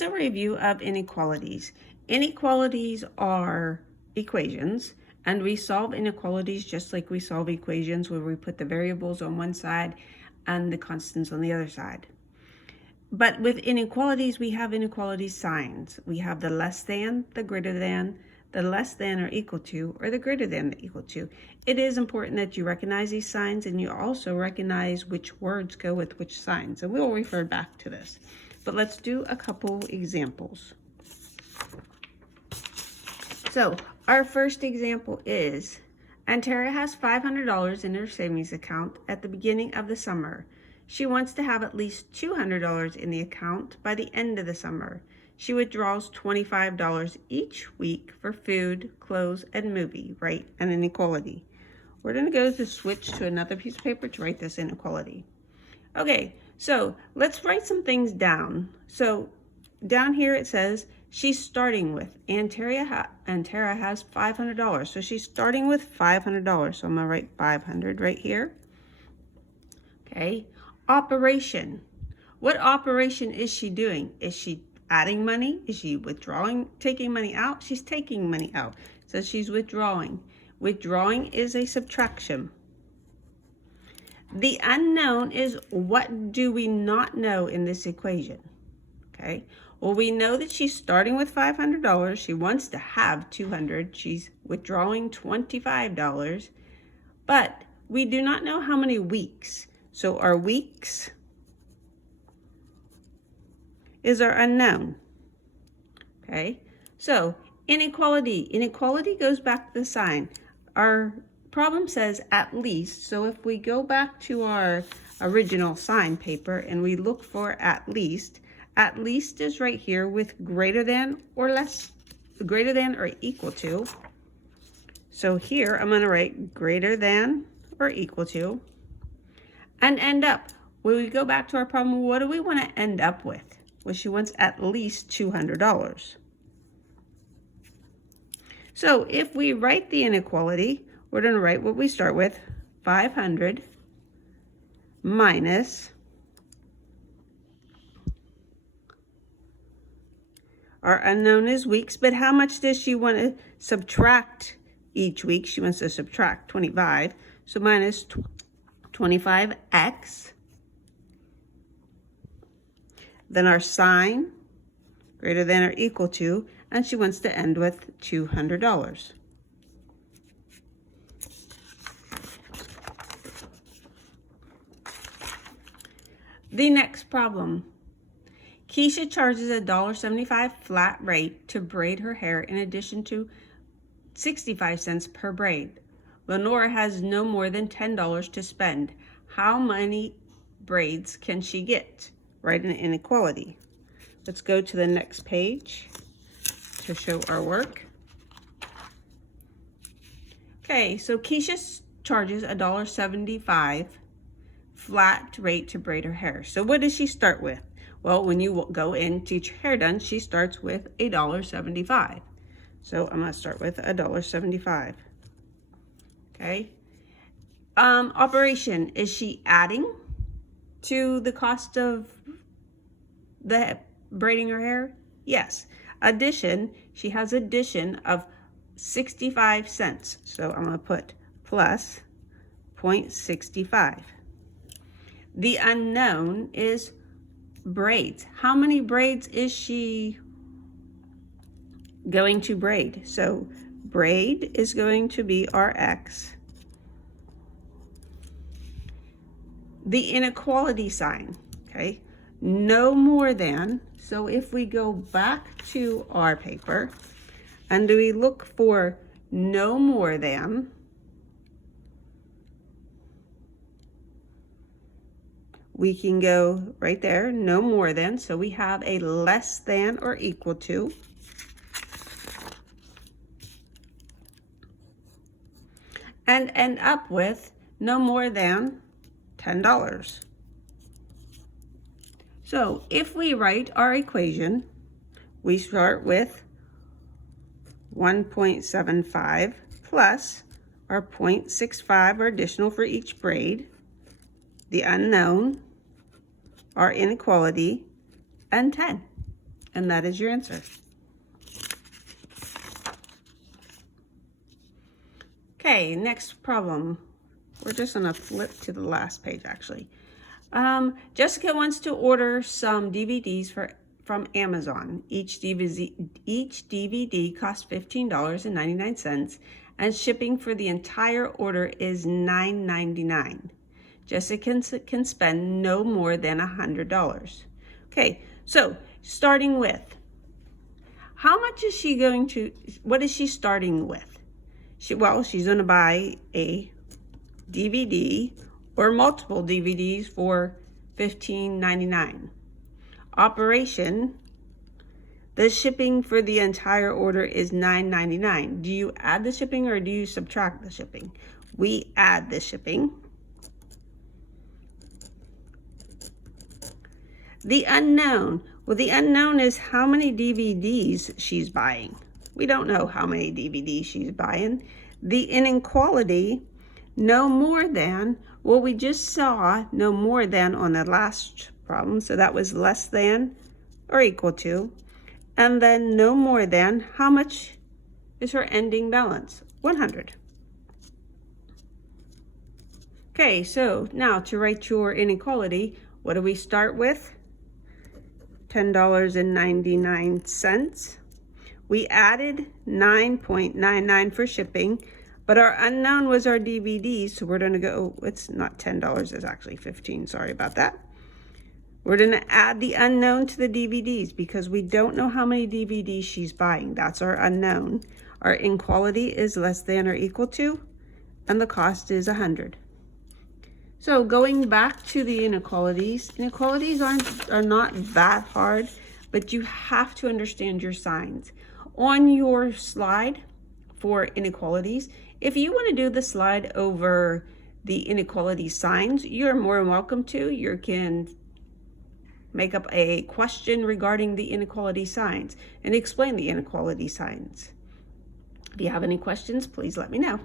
is a review of inequalities. Inequalities are equations, and we solve inequalities just like we solve equations where we put the variables on one side and the constants on the other side. But with inequalities, we have inequality signs. We have the less than, the greater than, the less than or equal to, or the greater than or equal to. It is important that you recognize these signs and you also recognize which words go with which signs. And we'll refer back to this. But let's do a couple examples. So our first example is, Antara has $500 in her savings account at the beginning of the summer. She wants to have at least $200 in the account by the end of the summer. She withdraws $25 each week for food, clothes, and movie. Write an inequality. We're going to go to switch to another piece of paper to write this inequality. Okay, so let's write some things down. So down here it says she's starting with, Antara has $500. So she's starting with $500. So I'm going to write 500 right here. Okay, operation. What operation is she doing? Is she adding money? Is she withdrawing, taking money out? She's taking money out. So she's withdrawing. Withdrawing is a subtraction. The unknown is, what do we not know in this equation? Okay, well, we know that she's starting with $500. She wants to have $200. She's withdrawing $25, but we do not know how many weeks. So our weeks is our unknown. Okay, so inequality. Inequality goes back to the sign. Our problem says at least. So if we go back to our original sign paper and we look for at least is right here with greater than or less, greater than or equal to. So here I'm going to write greater than or equal to. And end up, when we go back to our problem, what do we want to end up with? Well, she wants at least $200. So if we write the inequality, we're going to write what we start with, 500 minus our unknown is weeks, but how much does she want to subtract each week? She wants to subtract 25, so minus 25x. Then our sign, greater than or equal to, and she wants to end with $200. The next problem. Keisha charges a $1.75 flat rate to braid her hair in addition to 65 cents per braid. Lenora has no more than $10 to spend. How many braids can she get? Write an inequality. Let's go to the next page to show our work. Okay, so Keisha charges a $1.75 flat rate to braid her hair. So what does she start with? Well, when you go in to get your hair done, she starts with $1.75. So I'm going to start with $1.75. Okay. Operation, is she adding to the cost of the braiding her hair? Yes. Addition, she has addition of 65 cents. So I'm going to put plus 0.65. The unknown is braids. How many braids is she going to braid? So braid is going to be our X. The inequality sign, okay? No more than. So if we go back to our paper and we look for no more than, we can go right there, no more than. So we have a less than or equal to. And end up with no more than $10. So if we write our equation, we start with 1.75 plus our 0.65 or additional for each braid, the unknown, our inequality, and 10. And that is your answer. Okay, next problem. We're just gonna flip to the last page actually. Jessica wants to order some DVDs from Amazon. Each DVD costs $15.99 and shipping for the entire order is $9.99. Jessica can spend no more than $100. Okay, so starting with, how much is she going to, what is she starting with? She's going to buy a DVD or multiple DVDs for $15.99. Operation, the shipping for the entire order is $9.99. Do you add the shipping or do you subtract the shipping? We add the shipping. The unknown. Well, the unknown is how many DVDs she's buying. We don't know how many DVDs she's buying. The inequality, no more than, well, we just saw no more than on the last problem, so that was less than or equal to. And then no more than, how much is her ending balance? 100. Okay, so now to write your inequality, what do we start with? $10.99. We added 9.99 for shipping, but our unknown was our DVDs, so we're going to go, it's not $10, it's actually 15, sorry about that. We're going to add the unknown to the DVDs because we don't know how many DVDs she's buying. That's our unknown. Our inequality is less than or equal to, and the cost is 100. So going back to the inequalities are not that hard, but you have to understand your signs. On your slide for inequalities, if you want to do the slide over the inequality signs, you're more than welcome to. You can make up a question regarding the inequality signs and explain the inequality signs. If you have any questions, please let me know.